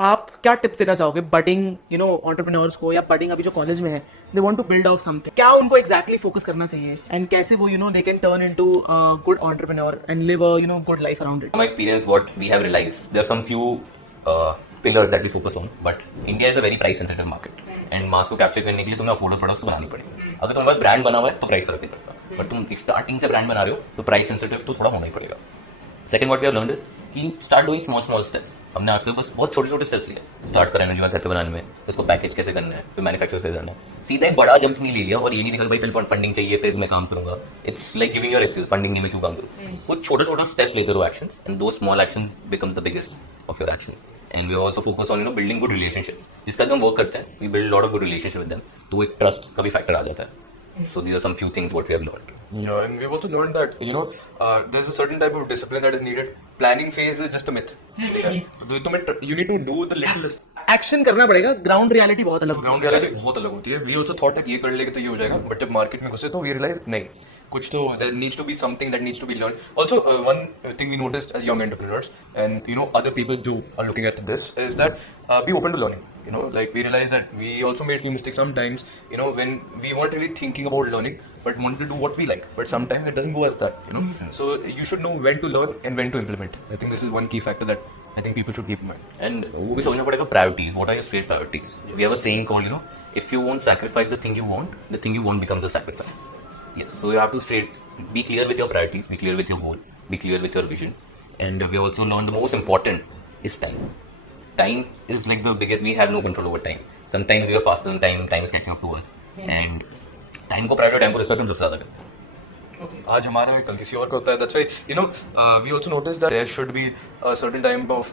आप क्या टिप्स देना चाहोगे बडिंग एंटरप्रेन्योर्स को, या बडिंग अभी जो कॉलेज में है, they want to build out something, क्या उनको एग्जैक्टली फोकस करना चाहिए एंड कैसे वो they can turn into good entrepreneur and live a good life around it? From my experience, what we have realized, there are some few pillars that we focus on, but India is a very price sensitive market. And मास को capture करने के लिए तुम्हें affordable products बनानी पड़ेगी. अगर तुम्हारे पास brand बना हुआ है तो प्राइस फर्क नहीं पड़ता, बट तुम स्टार्टिंग से ब्रांड बना रहे हो तो प्राइस सेंसिटिव तो थोड़ा होना ही पड़ेगा. Second what we have learned is कि स्टार्ट डूइंग स्मॉल स्टेप्स. हमने आज तक बस बहुत छोटे छोटे स्टेप्स लिए. स्टार्ट करा एनर्जी घर पे बनाने में, इसको पैकेज कैसे करना है, फिर मैन्युफैक्चर कैसे करना है. सीधा एक बड़ा जंप नहीं ले लिया और ये नहीं देखा भाई पहले फंडिंग चाहिए फिर मैं काम करूंगा. It's like giving your excuse, funding नहीं मैं क्यों काम करूँ. कुछ छोटा छोटा स्टेप्स लेते रहो actions, and those small actions becomes the biggest of your actions. And we also focus on building good relationships. जिसका हम वर्क करते हैं we build lot of good relationship with them, तो एक ट्रस्ट का भी फैक्टर आ जाता है. So these are some few things what we have learned. Yeah, and we've also learned that there's a certain type of discipline that is needed. Planning phase is just a myth. You need to do the little. Action करना पड़ेगा, ground reality बहुत अलग ground reality बहुत अलग होती है. We also thought कि ये कर लेंगे तो ये हो जाएगा, बट जब मार्केट में घुसे तो वी रियलाइज नहीं, कुछ तो there needs to be something that needs to be learn. Also one thing we noticed as young entrepreneurs and other people जो are looking at this is that be open to learning. Like we realized that we also made few mistakes sometimes, when we weren't really thinking about learning, but wanted to do what we like. But sometimes it doesn't go as that, So you should know when to learn and when to implement. I think this is one key factor that I think people should keep in mind. And वो भी समझना पड़ेगा priorities. What are your straight priorities? We have a saying called, if you won't sacrifice the thing you want, the thing you want becomes a sacrifice. Yes, so you have to be clear with your priorities, be clear with your goal, be clear with your vision. And we also learned the most important is time. Time is like the biggest. We have no control over time. Sometimes we are faster than time. Time is catching up to us. And time को priority, time को respect हम सबसे ज़्यादा करते हैं. आज हमारा है कल किसी और का होता है. That's why we also noticed that there should be a certain type of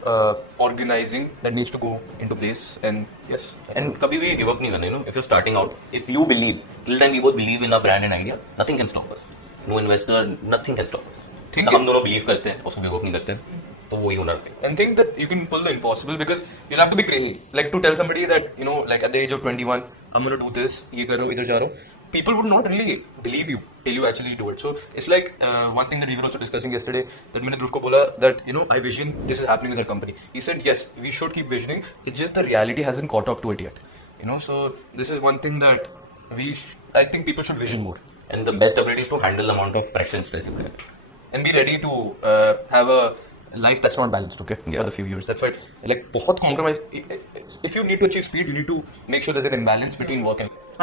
organizing that needs to go into place. And yes, and कभी भी give up नहीं करना. If you're starting out, if you believe, till time we both believe in our brand and idea, nothing can stop us. No investor, nothing can stop us. हम दोनों believe करते हैं, उसको give up नहीं करते हैं. तो वही होना है. And think that you can pull the impossible, because you'll have to be crazy. Like to tell somebody that like at the age of 21, I'm gonna do this. ये कर रहा हूँ, इधर जा रहा हूँ. People would not really believe you till you actually do it. So it's like one thing that we were also discussing yesterday. That मैंने ध्रुव को बोला that I vision this is happening with our company. He said yes, we should keep visioning. It's just the reality hasn't caught up to it yet. So this is one thing that I think people should vision more. And the best ability is to handle the amount of pressure and stress you get. And be ready to have a life that's not balanced, okay? Yeah. For the few years. That's right. Like बहुत compromise. If you need to achieve speed, you need to make sure there's an imbalance between work and